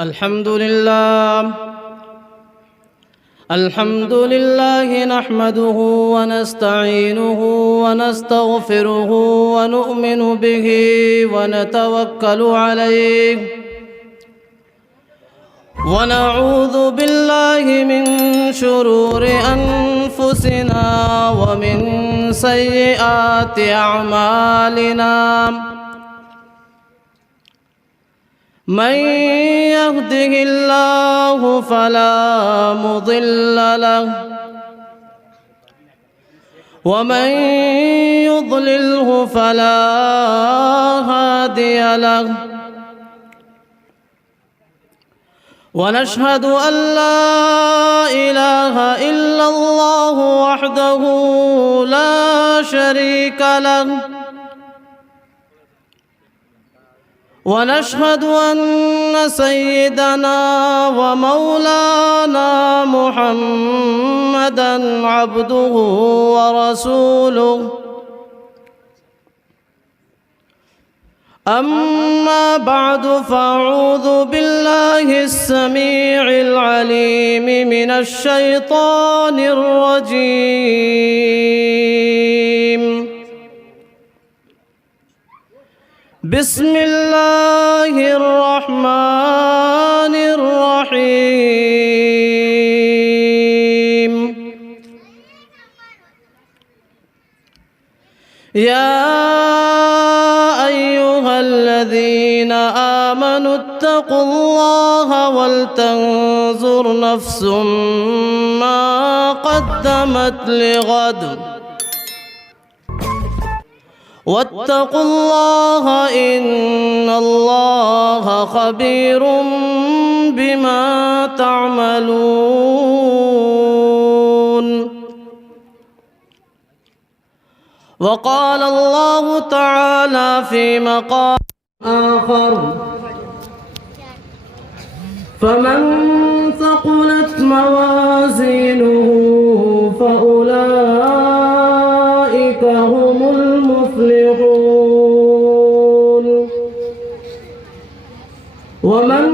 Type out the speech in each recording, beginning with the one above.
الحمد لله نحمده ونستعينه ونستغفره ونؤمن به ونتوكل عليه ونعوذ بالله من شرور أنفسنا ومن سيئات أعمالنا من يهده الله فلا مضل له ومن يضلله فلا هادي له ونشهد أن لا إله إلا الله وحده لا شريك له ونشهد أن سيدنا ومولانا محمدًا عبده ورسوله أما بعد فأعوذ بالله السميع العليم من الشيطان الرجيم بسم الله الرحمن الرحيم يا أيها الذين آمنوا اتقوا الله ولتنظر نفس ما قدمت لغد واتقوا الله إن الله خبير بما تعملون وقال الله تعالى في مقام آخر فمن ثقلت موازينه فأولئك هم المفلحون ومن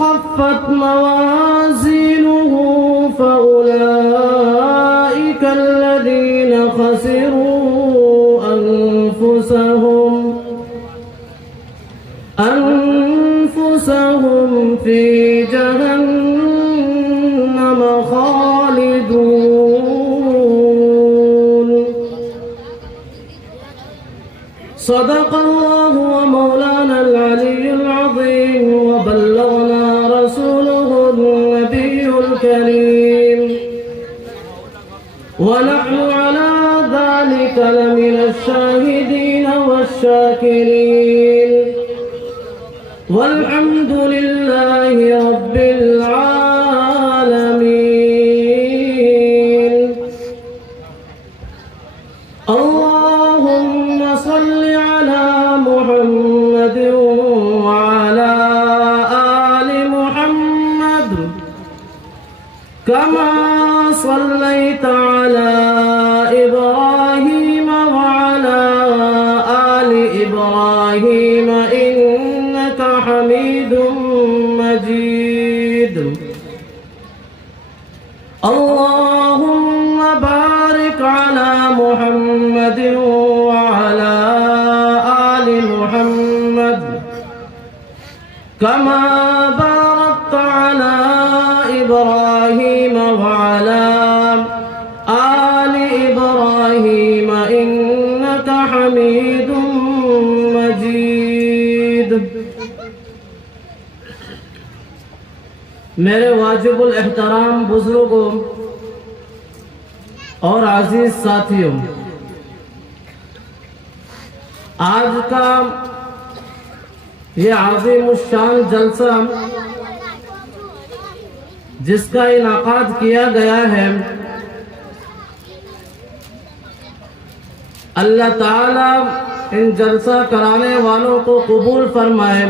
خفت موازينه فأولئك الذين خسروا أنفسهم في جهنم خالدون صدق الله ومولانا العلي العظيم وبلغنا رسوله النبي الكريم ونحن على ذلك لمن الشاهدين والشاكرين والحمد لله رب العالمين اللهم صل على محمد وعلى آل محمد كما صليت على إبراهيم وعلى آل إبراهيم إنك حميد مجيد اللهم بارك على محمد وعلى آل محمد كما باركت على إبراهيم وعلى آل إبراهيم إنك حميد مجيد میرے واجب الاحترام بزرگوں اور عزیز ساتھیوں، آج کا یہ عظیم الشان جلسہ جس کا انعقاد کیا گیا ہے، اللہ تعالیٰ ان جلسہ کرانے والوں کو قبول فرمائے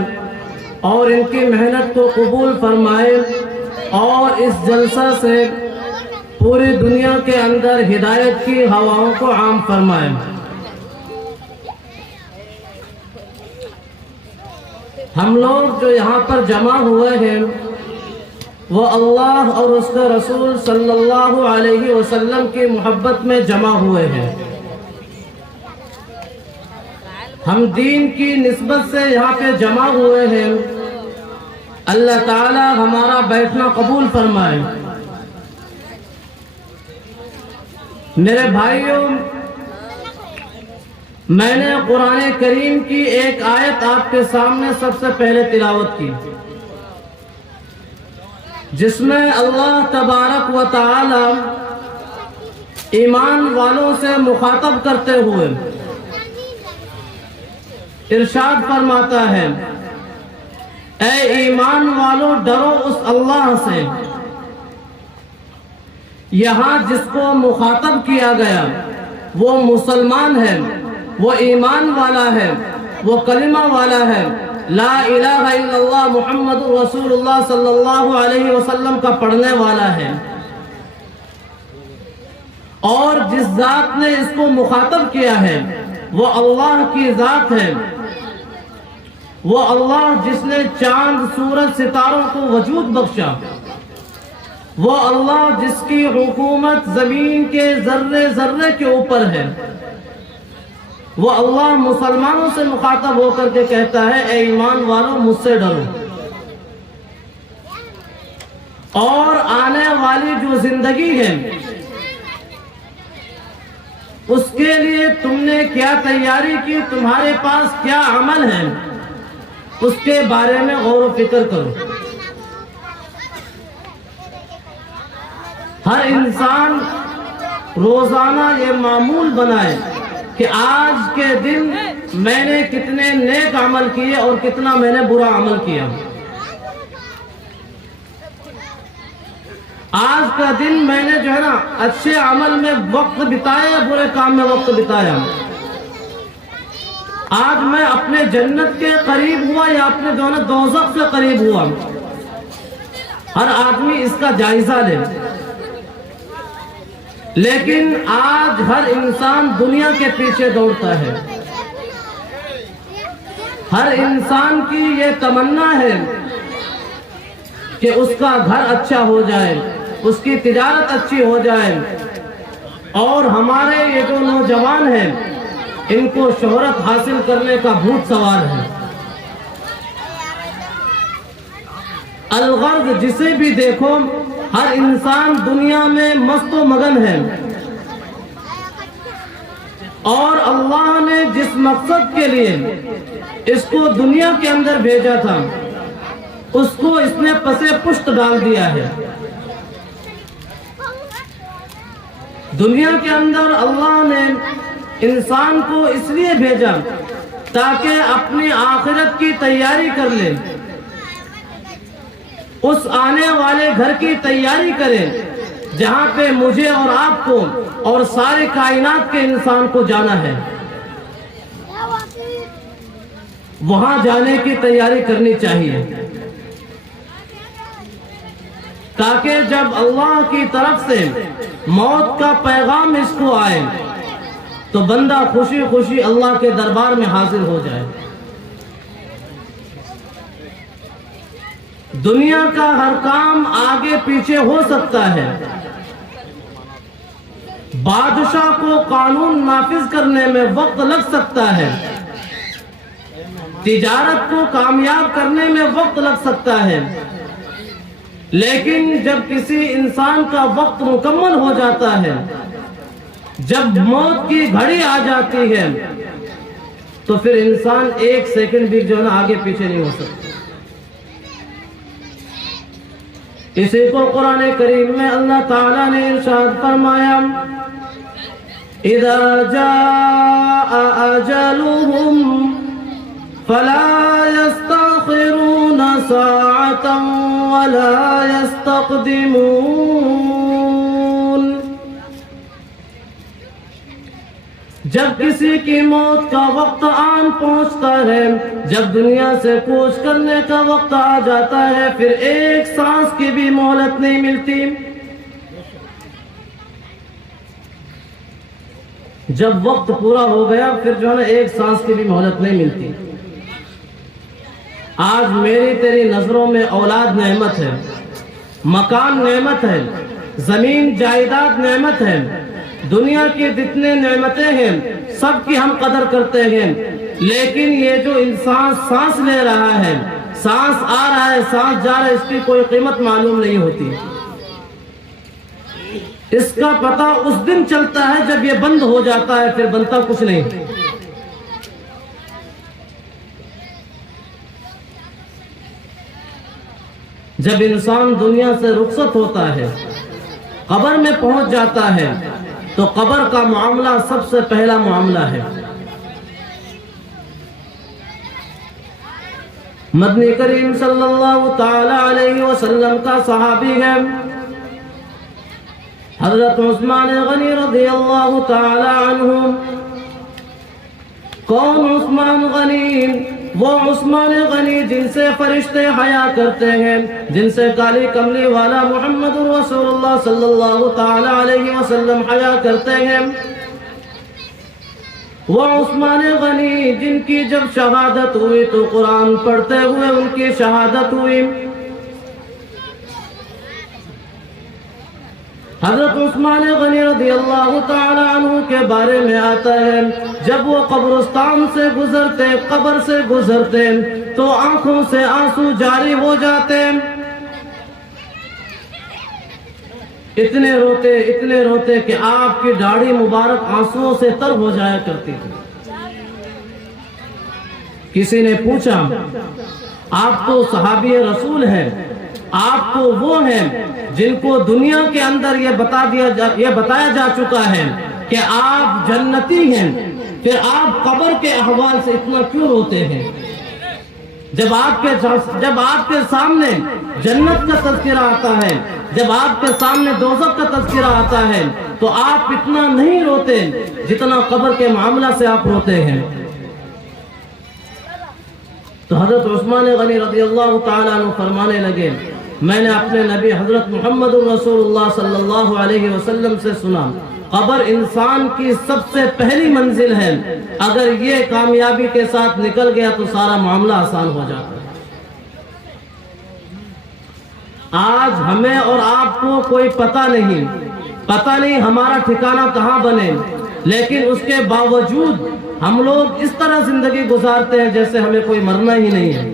اور ان کی محنت کو قبول فرمائے اور اس جلسہ سے پوری دنیا کے اندر ہدایت کی ہواؤں کو عام فرمائے۔ ہم لوگ جو یہاں پر جمع ہوئے ہیں وہ اللہ اور اس کے رسول صلی اللہ علیہ وسلم کی محبت میں جمع ہوئے ہیں. ہم دین کی نسبت سے یہاں پہ جمع ہوئے ہیں. اللہ تعالی ہمارا بیٹھنا قبول فرمائے. میرے بھائیوں، میں نے قرآن کریم کی ایک آیت آپ کے سامنے سب سے پہلے تلاوت کی، جس میں اللہ تبارک و تعالی ایمان والوں سے مخاطب کرتے ہوئے ارشاد فرماتا ہے، اے ایمان والو ڈرو اس اللہ سے. یہاں جس کو مخاطب کیا گیا وہ مسلمان ہے، وہ ایمان والا ہے، وہ کلمہ والا ہے، لا الہ الا اللہ محمد رسول اللہ صلی اللہ علیہ وسلم کا پڑھنے والا ہے. اور جس ذات نے اس کو مخاطب کیا ہے وہ اللہ کی ذات ہے. وہ اللہ جس نے چاند سورج ستاروں کو وجود بخشا، وہ اللہ جس کی حکومت زمین کے ذرے ذرے کے اوپر ہے. وہ اللہ مسلمانوں سے مخاطب ہو کر کے کہتا ہے، اے ایمان والو مجھ سے ڈرو، اور آنے والی جو زندگی ہے اس کے لیے تم نے کیا تیاری کی، تمہارے پاس کیا عمل ہے، اس کے بارے میں غور و فکر کرو. ہر انسان روزانہ یہ معمول بنائے کہ آج کے دن میں نے کتنے نیک عمل کیے اور کتنا میں نے برا عمل کیا. آج کا دن میں نے جو ہے نا اچھے عمل میں وقت بتایا یا برے کام میں وقت بتایا. آج میں اپنے جنت کے قریب ہوا یا اپنے جو ہے نا دوزخ سے قریب ہوا. ہر آدمی اس کا جائزہ لے. لیکن آج ہر انسان دنیا کے پیچھے دوڑتا ہے. ہر انسان کی یہ تمنا ہے کہ اس کا گھر اچھا ہو جائے، اس کی تجارت اچھی ہو جائے، اور ہمارے یہ جو نوجوان ہیں ان کو شہرت حاصل کرنے کا بھوت سوار ہے. الغرض جسے بھی دیکھو ہر انسان دنیا میں مست و مگن ہے، اور اللہ نے جس مقصد کے لیے اس کو دنیا کے اندر بھیجا تھا اس کو اس نے پسے پشت ڈال دیا ہے. دنیا کے اندر اللہ نے انسان کو اس لیے بھیجا تاکہ اپنی آخرت کی تیاری کر لے، اس آنے والے گھر کی تیاری کرے جہاں پہ مجھے اور آپ کو اور سارے کائنات کے انسان کو جانا ہے. وہاں جانے کی تیاری کرنی چاہیے تاکہ جب اللہ کی طرف سے موت کا پیغام اس کو آئے تو بندہ خوشی خوشی اللہ کے دربار میں حاضر ہو جائے. دنیا کا ہر کام آگے پیچھے ہو سکتا ہے. بادشاہ کو قانون نافذ کرنے میں وقت لگ سکتا ہے، تجارت کو کامیاب کرنے میں وقت لگ سکتا ہے، لیکن جب کسی انسان کا وقت مکمل ہو جاتا ہے، جب موت کی گھڑی آ جاتی ہے تو پھر انسان ایک سیکنڈ بھی جو ہے نا آگے پیچھے نہیں ہو سکتا. اسی کو قرآن کریم میں اللہ تعالیٰ نے ارشاد فرمایا، اذا جاء اجلهم فلا يستأخرون ساعة ولا يستقدمون. جب کسی کی موت کا وقت آن پہنچتا ہے، جب دنیا سے کوچ کرنے کا وقت آ جاتا ہے، پھر ایک سانس کی بھی مہلت نہیں ملتی. جب وقت پورا ہو گیا پھر جو ہے نا ایک سانس کی بھی مہلت نہیں ملتی. آج میری تیری نظروں میں اولاد نعمت ہے، مکان نعمت ہے، زمین جائیداد نعمت ہے، دنیا کی جتنے نعمتیں ہیں سب کی ہم قدر کرتے ہیں، لیکن یہ جو انسان سانس لے رہا ہے، سانس آ رہا ہے، سانس جا رہا ہے، اس کی کوئی قیمت معلوم نہیں ہوتی۔ اس کا پتہ اس دن چلتا ہے جب یہ بند ہو جاتا ہے، پھر بنتا کچھ نہیں۔ جب انسان دنیا سے رخصت ہوتا ہے، قبر میں پہنچ جاتا ہے، تو قبر کا معاملہ سب سے پہلا معاملہ ہے۔ مدنی کریم صلی اللہ تعالی علیہ وسلم کا صحابی ہے حضرت عثمان غنی رضی اللہ تعالی عنہ۔ کون عثمان غنی؟ وہ عثمان غنی جن سے فرشتے حیا کرتے ہیں، جن سے کالی کملی والا محمد رسول اللہ صلی اللہ تعالی علیہ وسلم حیا کرتے ہیں۔ وہ عثمان غنی جن کی جب شہادت ہوئی تو قرآن پڑھتے ہوئے ان کی شہادت ہوئی۔ حضرت عثمان غنی رضی اللہ تعالی عنہ کے بارے میں آتا ہے، جب وہ قبرستان سے گزرتے، قبر سے گزرتے تو آنکھوں سے آنسو جاری ہو جاتے، اتنے روتے کہ آپ کی داڑھی مبارک آنسوؤں سے تر ہو جایا کرتی تھی۔ کسی نے پوچھا، آپ تو صحابی رسول ہیں، آپ تو وہ ہیں جن کو دنیا کے اندر یہ بتایا جا چکا ہے کہ آپ جنتی ہیں، پھر آپ قبر کے احوال سے اتنا کیوں روتے ہیں؟ جب آپ کے سامنے جنت کا تذکرہ آتا ہے، جب آپ کے سامنے دوزخ کا تذکرہ آتا ہے تو آپ اتنا نہیں روتے جتنا قبر کے معاملہ سے آپ روتے ہیں۔ تو حضرت عثمان غنی رضی اللہ تعالیٰ عنہ فرمانے لگے، میں نے اپنے نبی حضرت محمد رسول اللہ صلی اللہ علیہ وسلم سے سنا، قبر انسان کی سب سے پہلی منزل ہے، اگر یہ کامیابی کے ساتھ نکل گیا تو سارا معاملہ آسان ہو جاتا ہے۔ آج ہمیں اور آپ کو کوئی پتہ نہیں ہمارا ٹھکانہ کہاں بنے، لیکن اس کے باوجود ہم لوگ اس طرح زندگی گزارتے ہیں جیسے ہمیں کوئی مرنا ہی نہیں ہے۔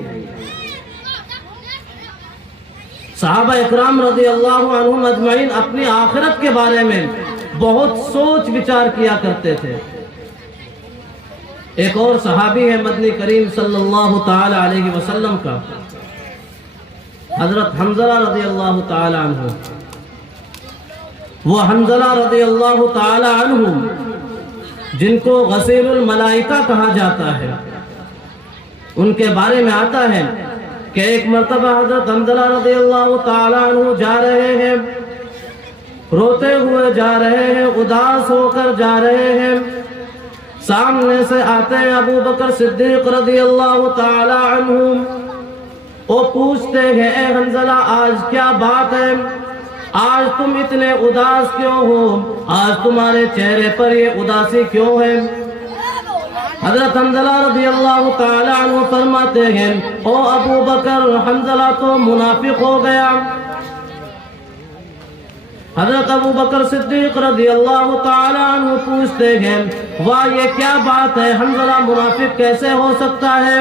صحابہ اکرام رضی اللہ عنہم اجمعین اپنی آخرت کے بارے میں بہت سوچ وچار کیا کرتے تھے۔ ایک اور صحابی ہے مدنی کریم صلی اللہ تعالی علیہ وسلم کا، حضرت حنظلہ رضی اللہ تعالی عنہ۔ وہ حنظلہ رضی اللہ تعالی عنہ جن کو غسیل الملائکہ کہا جاتا ہے، ان کے بارے میں آتا ہے کہ ایک مرتبہ حضرت حنظلہ رضی اللہ تعالی عنہ جا رہے ہیں، روتے ہوئے جا رہے ہیں، اداس ہو کر جا رہے ہیں، سامنے سے آتے ہیں ابو بکر صدیق رضی اللہ تعالی عنہ، وہ پوچھتے ہیں اے حنظلہ آج کیا بات ہے، آج تم اتنے اداس کیوں ہو، آج تمہارے چہرے پر یہ اداسی کیوں ہے؟ حضرت حنظلہ رضی اللہ تعالی عنہ فرماتے ہیں او ابو بکر، حنظلہ تو منافق ہو گیا۔ حضرت ابو بکر صدیق رضی اللہ تعالی عنہ پوچھتے ہیں واہ یہ کیا بات ہے، حنظلہ منافق کیسے ہو سکتا ہے؟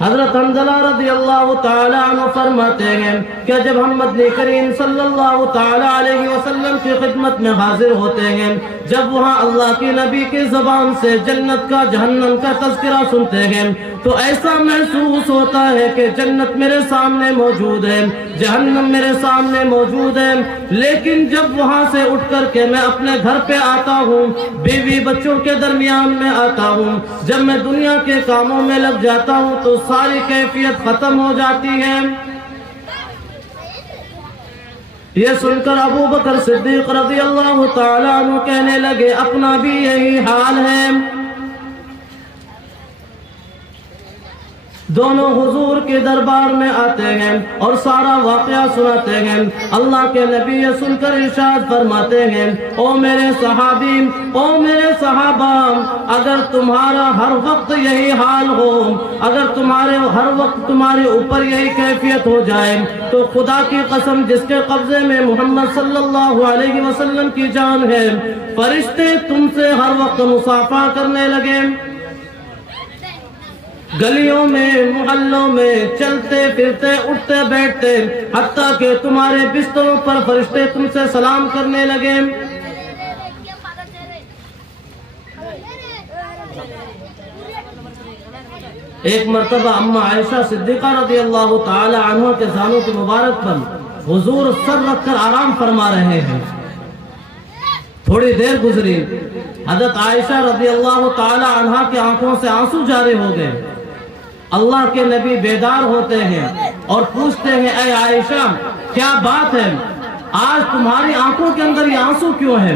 حضرت حنظلہ رضی اللہ تعالی عنہ فرماتے ہیں کہ جب ہم مدنی کریم صلی اللہ تعالی علیہ وسلم کی خدمت میں حاضر ہوتے ہیں، جب وہاں اللہ کی نبی کی زبان سے جنت کا جہنم کا تذکرہ سنتے ہیں تو ایسا محسوس ہوتا ہے کہ جنت میرے سامنے موجود ہے، جہنم میرے سامنے موجود ہے، لیکن جب وہاں سے اٹھ کر کے میں اپنے گھر پہ آتا ہوں، بیوی بچوں کے درمیان میں آتا ہوں، جب میں دنیا کے کاموں میں لگ جاتا ہوں تو ساری کیفیت ختم ہو جاتی ہے۔ یہ سن کر ابو بکر صدیق رضی اللہ تعالیٰ عنہ کہنے لگے اپنا بھی یہی حال ہے۔ دونوں حضور کے دربار میں آتے ہیں اور سارا واقعہ سناتے ہیں۔ اللہ کے نبی یہ سن کر ارشاد فرماتے ہیں، او میرے صحابی، او میرے صحابہ، اگر تمہارا ہر وقت یہی حال ہو، اگر تمہارے ہر وقت تمہارے اوپر یہی کیفیت ہو جائے تو خدا کی قسم جس کے قبضے میں محمد صلی اللہ علیہ وسلم کی جان ہے، فرشتے تم سے ہر وقت مصافحہ کرنے لگے، گلیوں میں محلوں میں چلتے پھرتے اٹھتے بیٹھتے، حتیٰ کہ تمہارے بستروں پر فرشتے تم سے سلام کرنے لگے۔ ایک مرتبہ اما عائشہ صدیقہ رضی اللہ تعالی عنہ کے زانوں کے مبارک پر حضور سر رکھ کر آرام فرما رہے ہیں۔ تھوڑی دیر گزری، حضرت عائشہ رضی اللہ تعالی عنہ کی آنکھوں سے آنسو جاری ہو گئے۔ اللہ کے نبی بیدار ہوتے ہیں اور پوچھتے ہیں، اے عائشہ کیا بات ہے، آج تمہاری آنکھوں کے اندر یہ آنسو کیوں ہے؟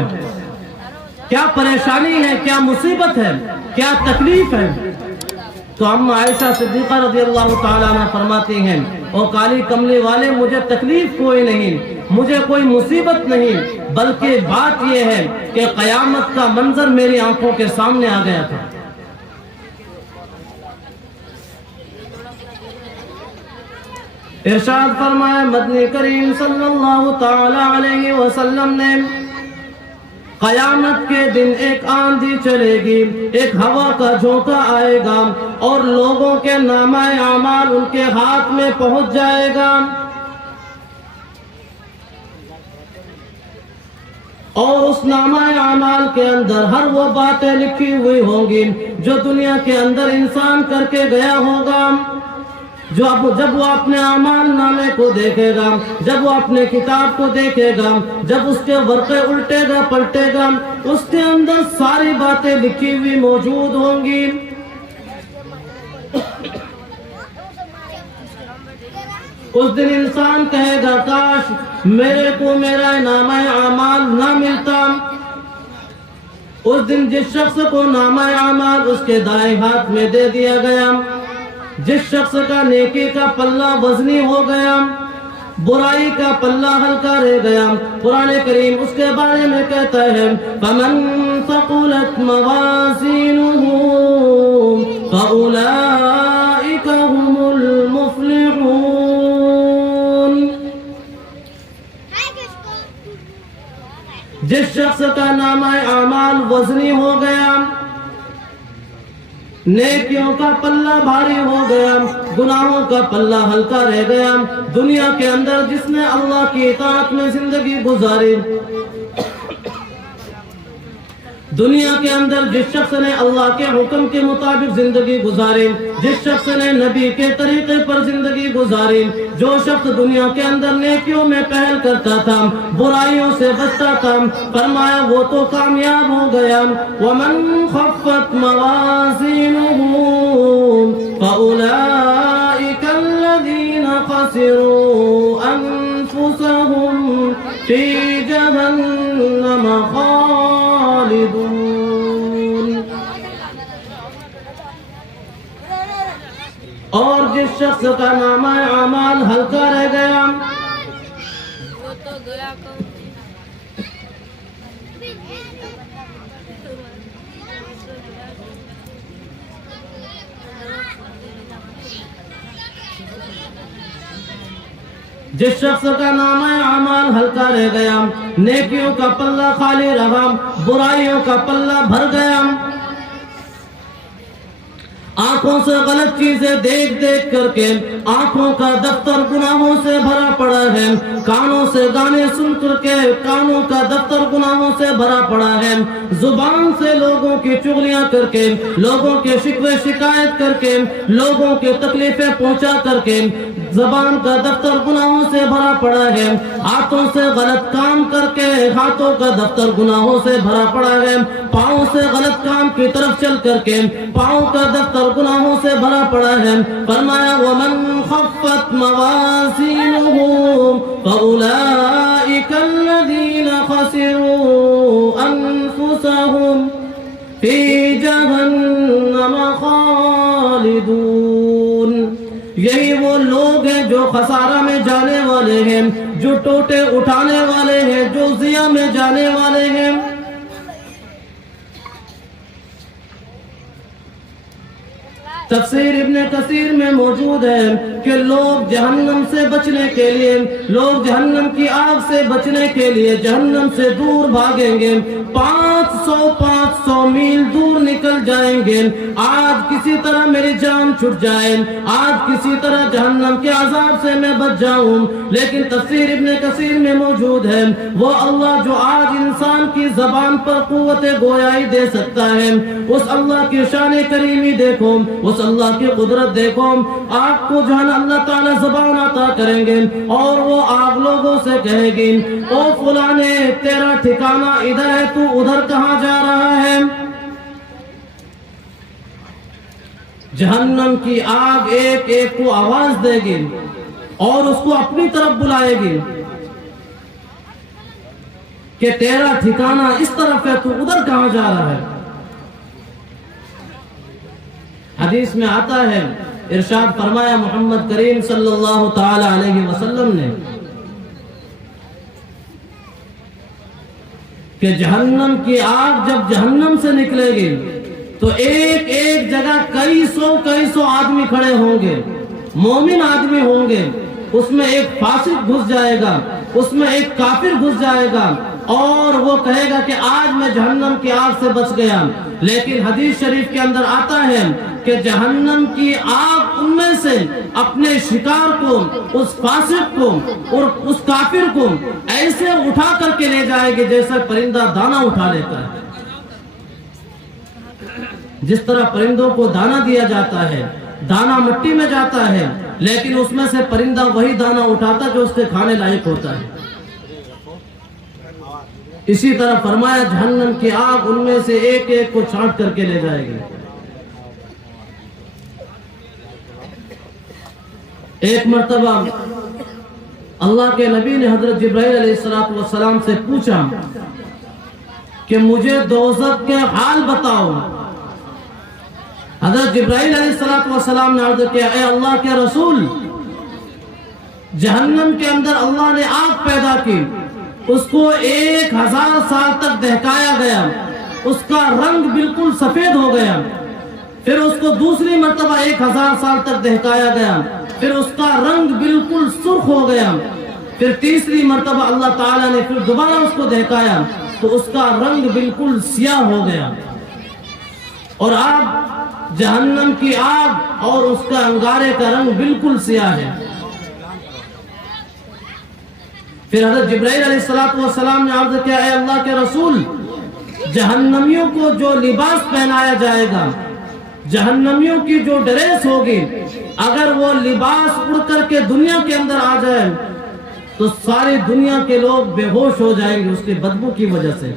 کیا پریشانی ہے، کیا مصیبت ہے، کیا تکلیف ہے؟ تو اما عائشہ صدیقہ رضی اللہ تعالیٰ عنہ فرماتی ہیں، او کالی کملی والے، مجھے تکلیف کوئی نہیں، مجھے کوئی مصیبت نہیں، بلکہ بات یہ ہے کہ قیامت کا منظر میری آنکھوں کے سامنے آ گیا تھا۔ ارشاد فرمایا مدنی کریم صلی اللہ تعالی علیہ وسلم نے، قیامت کے دن ایک آندھی چلے گی، ایک ہوا کا جھونکا آئے گا اور لوگوں کے نامہ اعمال ان کے ہاتھ میں پہنچ جائے گا، اور اس نامہ اعمال کے اندر ہر وہ باتیں لکھی ہوئی ہوں گی جو دنیا کے اندر انسان کر کے گیا ہوگا۔ جب وہ اپنے اعمال نامے کو دیکھے گا، جب وہ اپنے کتاب کو دیکھے گا، جب اس کے ورقے الٹے گا پلٹے گا، اس کے اندر ساری باتیں لکھی ہوئی موجود ہوں گی۔ اس دن انسان کہے گا، کاش میرے کو میرا نامہ اعمال نہ ملتا۔ اس دن جس شخص کو نامہ اعمال اس کے دائیں ہاتھ میں دے دیا گیا، جس شخص کا نیکی کا پلہ وزنی ہو گیا، برائی کا پلہ ہلکا رہ گیا، قرآن کریم اس کے بارے میں کہتا ہے، فَمَن ثَقُلَتْ مَوَازِينُهُ فَأُولَئِكَ هُمُ الْمُفْلِحُونَ۔ جس شخص کا نامہ اعمال وزنی ہو گیا، نیکیوں کا پلہ بھاری ہو گیا، گناہوں کا پلہ ہلکا رہ گیا، دنیا کے اندر جس نے اللہ کی اطاعت میں زندگی گزاری، دنیا کے اندر جس شخص نے اللہ کے حکم کے مطابق زندگی گزاری، جس شخص نے نبی کے طریقے پر زندگی گزاری، جو شخص دنیا کے اندر نیکیوں میں پہل کرتا تھا، برائیوں سے بچتا تھا، فرمایا وہ تو کامیاب ہو گیا۔ وَمَنْ خَفَّتْ مَوَازِينُهُ فَأُولَئِكَ الَّذِينَ خَسِرُوا أَنفُسَهُمْ فِي جَهَنَّمَ خَالِدُونَ۔ اور جس شخص کا نامہ اعمال ہلکا رہ گیا، جس شخص کا نامہ اعمال ہلکا رہ گیا، نیکیوں کا پلہ خالی رہا، برائیوں کا پلہ بھر گیا، آنکھوں سے غلط چیزیں دیکھ دیکھ کر کے آنکھوں کا دفتر گناہوں سے بھرا پڑا ہے، کانوں سے گانے سن کر کے کانوں کا دفتر گناہوں سے بھرا پڑا ہے، زبان سے لوگوں کی چغلیاں کر کے، لوگوں کے شکوے شکایت کر کے، لوگوں کے تکلیفیں پہنچا کر کے زبان کا دفتر گناہوں سے بھرا پڑا ہے، ہاتھوں سے غلط کام کر کے ہاتھوں کا دفتر گناہوں سے بھرا پڑا ہے، پاؤں سے غلط کام کی طرف چل کر کے پاؤں کا دفتر گناہوں سے بھرا پڑا ہے۔ فرمایا وَمَنْ خَفَّتْ مَوَازِينُهُ فَأُولَئِكَ الَّذِينَ خَسِرُوا أَنفُسَهُمْ فِي جَهَنَّمَ خَالِدُونَ۔ جو خسارہ میں جانے والے ہیں، جو ٹوٹے اٹھانے والے ہیں، جو ضیاء میں جانے والے ہیں۔ تفسیر ابن کثیر میں موجود ہے کہ لوگ جہنم سے بچنے کے لیے، لوگ جہنم کی آگ سے بچنے کے لیے جہنم سے دور بھاگیں گے، 500 میل دور نکل جائیں گے۔ آج کسی طرح میری جان چھٹ جائے، آج کسی طرح جہنم کے عذاب سے میں بچ جاؤں، لیکن تفسیر ابن کثیر میں موجود ہے وہ اللہ جو آج انسان کی زبان پر قوت گویائی دے سکتا ہے، اس اللہ کی شان کریمی دیکھو، اس اللہ کی قدرت دیکھو۔ آگ کو جو ہے اللہ تعالیٰ زبان عطا کریں گے اور وہ آگ لوگوں سے کہے گی، او فلانے تیرا ٹھکانہ ادھر ہے، تو ادھر کہاں جا رہا ہے؟ جہنم کی آگ ایک ایک کو آواز دے گی اور اس کو اپنی طرف بلائے گی کہ تیرا ٹھکانہ اس طرف ہے، تو ادھر کہاں جا رہا ہے؟ حدیث میں آتا ہے، ارشاد فرمایا محمد کریم صلی اللہ تعالی علیہ وسلم نے کہ جہنم کی آگ جب جہنم سے نکلے گی تو ایک ایک جگہ کئی سو آدمی کھڑے ہوں گے، مومن آدمی ہوں گے، اس میں ایک فاسق گھس جائے گا، اس میں ایک کافر گھس جائے گا اور وہ کہے گا کہ آج میں جہنم کی آگ سے بچ گیا۔ لیکن حدیث شریف کے اندر آتا ہے کہ جہنم کی آگ ان میں سے اپنے شکار کو، اس فاسق کو اور اس کافر کو ایسے اٹھا کر کے لے جائے گی جیسے پرندہ دانہ اٹھا لیتا ہے۔ جس طرح پرندوں کو دانہ دیا جاتا ہے، دانہ مٹی میں جاتا ہے لیکن اس میں سے پرندہ وہی دانہ اٹھاتا جو اس کے کھانے لائق ہوتا ہے، اسی طرح فرمایا جہنم کی آگ ان میں سے ایک ایک کو چھانٹ کر کے لے جائے گی۔ ایک مرتبہ اللہ کے نبی نے حضرت جبرائیل علیہ السلام سے پوچھا کہ مجھے دوزخ کے حال بتاؤ۔ حضرت جبرائیل علیہ السلام نے عرض کیا، اے اللہ کے رسول، جہنم کے اندر اللہ نے آگ پیدا کی، اس کو 1000 سال تک دہکایا گیا، اس کا رنگ بالکل سفید ہو گیا، پھر اس کو دوسری مرتبہ 1000 سال تک دہکایا گیا، پھر اس کا رنگ بالکل سرخ ہو گیا، پھر تیسری مرتبہ اللہ تعالیٰ نے پھر دوبارہ اس کو دہکایا تو اس کا رنگ بالکل سیاہ ہو گیا، اور آگ، جہنم کی آگ اور اس کا انگارے کا رنگ بالکل سیاہ ہے۔ پھر حضرت جبرائیل علیہ السلام نے عرض کیا، اے اللہ کے رسول، جہنمیوں کو جو لباس پہنایا جائے گا، جہنمیوں کی جو ڈریس ہوگی، اگر وہ لباس اڑ کر کے دنیا کے اندر آ جائے تو ساری دنیا کے لوگ بے ہوش ہو جائیں گے اس کی بدبو کی وجہ سے۔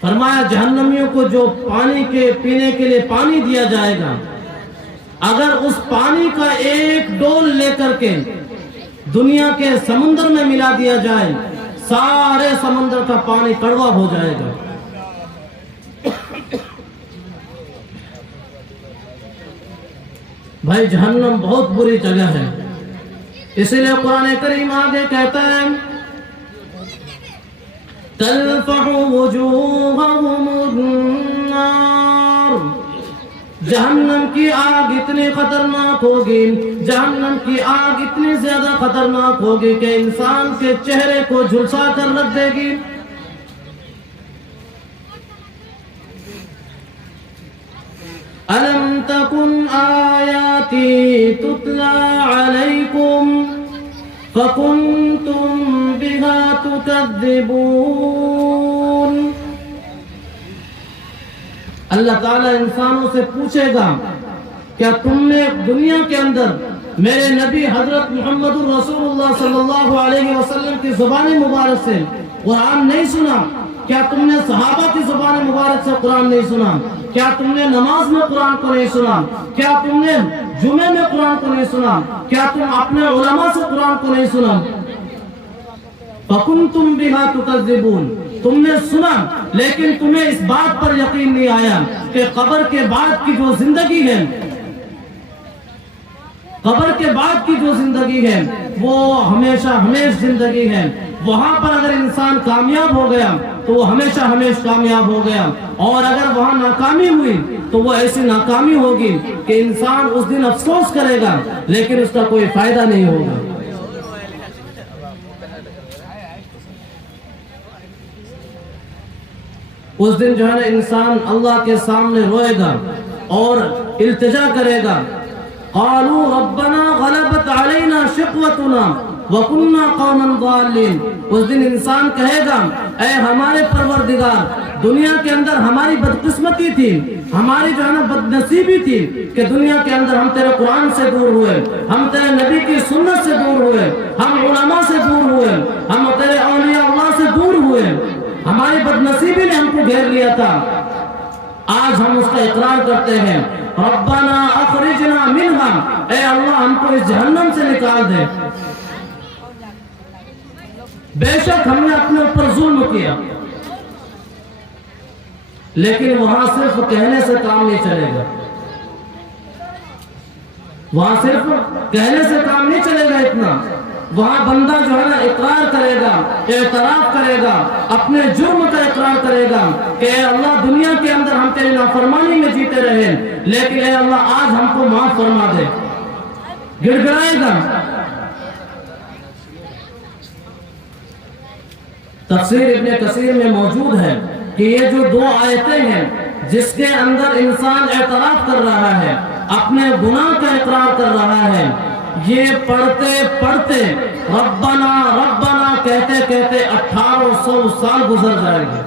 فرمایا جہنمیوں کو جو پانی کے پینے کے لیے پانی دیا جائے گا، اگر اس پانی کا ایک ڈول لے کر کے دنیا کے سمندر میں ملا دیا جائے، سارے سمندر کا پانی کڑوا ہو جائے گا۔ بھائی جہنم بہت بری جگہ ہے، اسی لیے قرآن کریم آگے کہتا ہے، تلفح وجوہہم النار، جہنم کی آگ اتنی خطرناک ہوگی، جہنم کی آگ اتنی زیادہ خطرناک ہوگی کہ انسان کے چہرے کو جھلسا کر رکھ دے گی۔ أَلَمْ تَكُنْ آيَاتِي تُتْلَى عَلَيْكُمْ فَكُنْتُمْ بِهَا تُكَذِّبُونَ۔ اللہ تعالیٰ انسانوں سے پوچھے گا، کیا تم نے دنیا کے اندر میرے نبی حضرت محمد الرسول اللہ صلی اللہ علیہ وسلم کی زبان مبارک سے قرآن نہیں سنا؟ کیا تم نے صحابہ کی زبان مبارک سے قرآن نہیں سنا؟ کیا تم نے نماز میں قرآن کو نہیں سنا؟ کیا تم نے جمعے میں قرآن کو نہیں سنا؟ کیا تم اپنے علماء سے قرآن کو نہیں سنا؟ فَكُنْتُمْ بِهَا تُكَذِّبُونَ، تم نے سنا لیکن تمہیں اس بات پر یقین نہیں آیا کہ قبر کے بعد کی جو زندگی ہے قبر کے بعد کی جو زندگی ہے وہ ہمیشہ ہمیش زندگی ہے. وہاں پر اگر انسان کامیاب ہو گیا تو وہ ہمیشہ ہمیش کامیاب ہو گیا, اور اگر وہاں ناکامی ہوئی تو وہ ایسی ناکامی ہوگی کہ انسان اس دن افسوس کرے گا لیکن اس کا کوئی فائدہ نہیں ہوگا. اس دن جو ہے نا انسان اللہ کے سامنے روئے گا اور التجا کرے گا. قالوا ربنا غلبت علینا شقوتنا وَكُنَّا قَوْمًا ضَالِّينَ. اس دن انسان کہے گا اے ہمارے پروردگار, دنیا کے اندر ہماری بدقسمتی تھی, ہماری جو ہے نا بدنصیبی تھی کہ دنیا کے اندر ہم تیرے قرآن سے دور ہوئے, ہم تیرے نبی کی سنت سے دور ہوئے, ہم علماء سے دور ہوئے, ہم تیرے اولیاء اللہ سے دور ہوئے, ہماری بدنصیبی نے ہم کو گھیر لیا تھا. آج ہم اس کا اقرار کرتے ہیں, ربنا اخرجنا منہا, اے اللہ ہم کو اس جہنم سے نکال دے. بے شک ہم نے اپنے اوپر ظلم کیا, لیکن وہاں صرف کہنے سے کام نہیں چلے گا, وہاں صرف کہنے سے کام نہیں چلے گا اتنا. وہاں بندہ جو ہے نا اقرار کرے گا, اعتراف کرے گا, اپنے جرم کا اقرار کرے گا کہ اے اللہ دنیا کے اندر ہم تیری نافرمانی میں جیتے رہے, لیکن اے اللہ آج ہم کو معاف فرما دے. گڑ گڑائے گا. تفسیر ابن کثیر میں موجود ہے کہ یہ جو 2 آیتیں ہیں جس کے اندر انسان اعتراف کر رہا ہے, اپنے گناہ کا اقرار کر رہا ہے, یہ پڑھتے پڑھتے ربنا ربنا کہتے کہتے 1800 سال گزر جائے گا.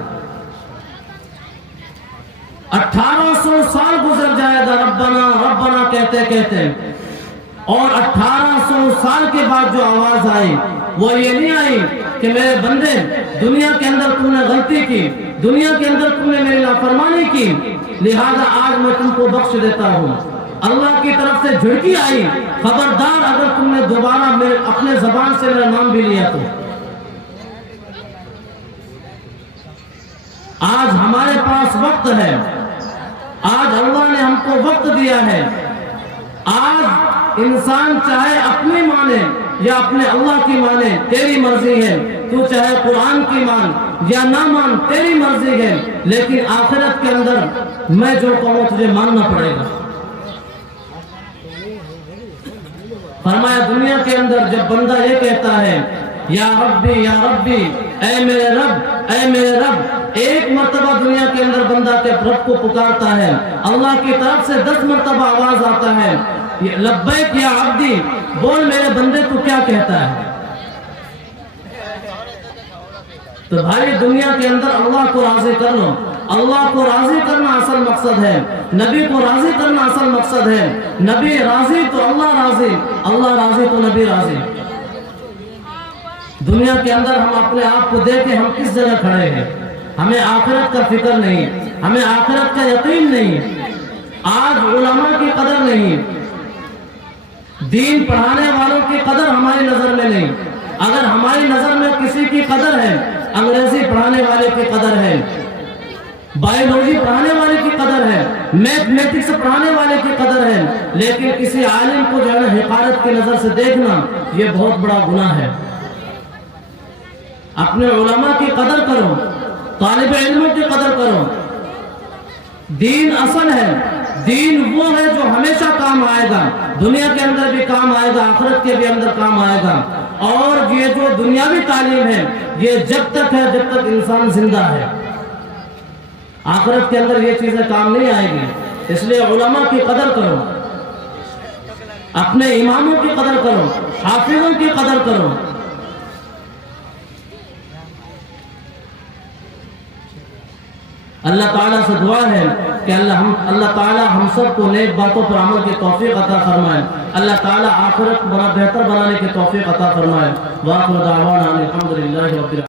1800 سال گزر جائے گا ربنا ربنا کہتے کہتے, اور 1800 سال کے بعد جو آواز آئی وہ یہ نہیں آئی کہ میرے بندے دنیا کے اندر تم نے غلطی کی, دنیا کے اندر تم نے میری نافرمانی کی, لہذا آج میں تم کو بخش دیتا ہوں. اللہ کی طرف سے جھڑکی آئی, خبردار اگر تم نے دوبارہ اپنے زبان سے میرا نام بھی لیا تو. آج ہمارے پاس وقت ہے, آج اللہ نے ہم کو وقت دیا ہے. آج انسان چاہے اپنی مانے یا اپنے اللہ کی مانے, تیری مرضی ہے, تو چاہے قرآن کی مان یا نہ مان, تیری مرضی ہے, لیکن آخرت کے اندر میں جو کہوں تجھے ماننا پڑے گا. فرمایا دنیا کے اندر جب بندہ یہ کہتا ہے یا ربی اے میرے رب اے میرے رب, ایک مرتبہ دنیا کے اندر بندہ کے رب کو پکارتا ہے, اللہ کی طرف سے 10 مرتبہ آواز آتا ہے لبیک یا عبدی, بول میرے بندے تو کیا کہتا ہے. تو بھائی دنیا کے اندر اللہ کو راضی کر لو. اللہ کو راضی کرنا اصل مقصد ہے, نبی کو راضی کرنا اصل مقصد ہے. نبی راضی تو اللہ راضی, اللہ راضی تو نبی راضی. دنیا کے اندر ہم اپنے آپ کو دیکھیں ہم کس جگہ کھڑے ہیں, ہمیں آخرت کا فکر نہیں, ہمیں آخرت کا یقین نہیں. آج علماء کی قدر نہیں, دین پڑھانے والوں کی قدر ہماری نظر میں نہیں. اگر ہماری نظر میں کسی کی قدر ہے, انگریزی پڑھانے والے کی قدر ہے, بایولوجی پڑھانے والے کی قدر ہے, میتھمیٹکس پڑھانے والے کی قدر ہے, لیکن کسی عالم کو جو ہے حقارت کی نظر سے دیکھنا یہ بہت بڑا گناہ ہے. اپنے علماء کی قدر کرو, طالب علموں کی قدر کرو. دین اصل ہے, دین وہ ہے جو ہمیشہ کام آئے گا, دنیا کے اندر بھی کام آئے گا, آخرت کے بھی اندر کام آئے گا. اور یہ جو دنیاوی تعلیم ہے یہ جب تک ہے جب تک انسان زندہ ہے, آخرت کے اندر یہ چیزیں کام نہیں آئے گی. اس لیے علماء کی قدر کرو, اپنے اماموں کی قدر کرو, حافظوں کی قدر کرو. اللہ تعالیٰ سے دعا ہے کہ اللہ تعالیٰ ہم سب کو نیک باتوں پر عمل کی توفیق عطا فرمائے. اللہ تعالیٰ آخرت بہتر بنانے کی توفیق عطا فرمائے. وآخر دعوانا الحمدللہ رب العالمین.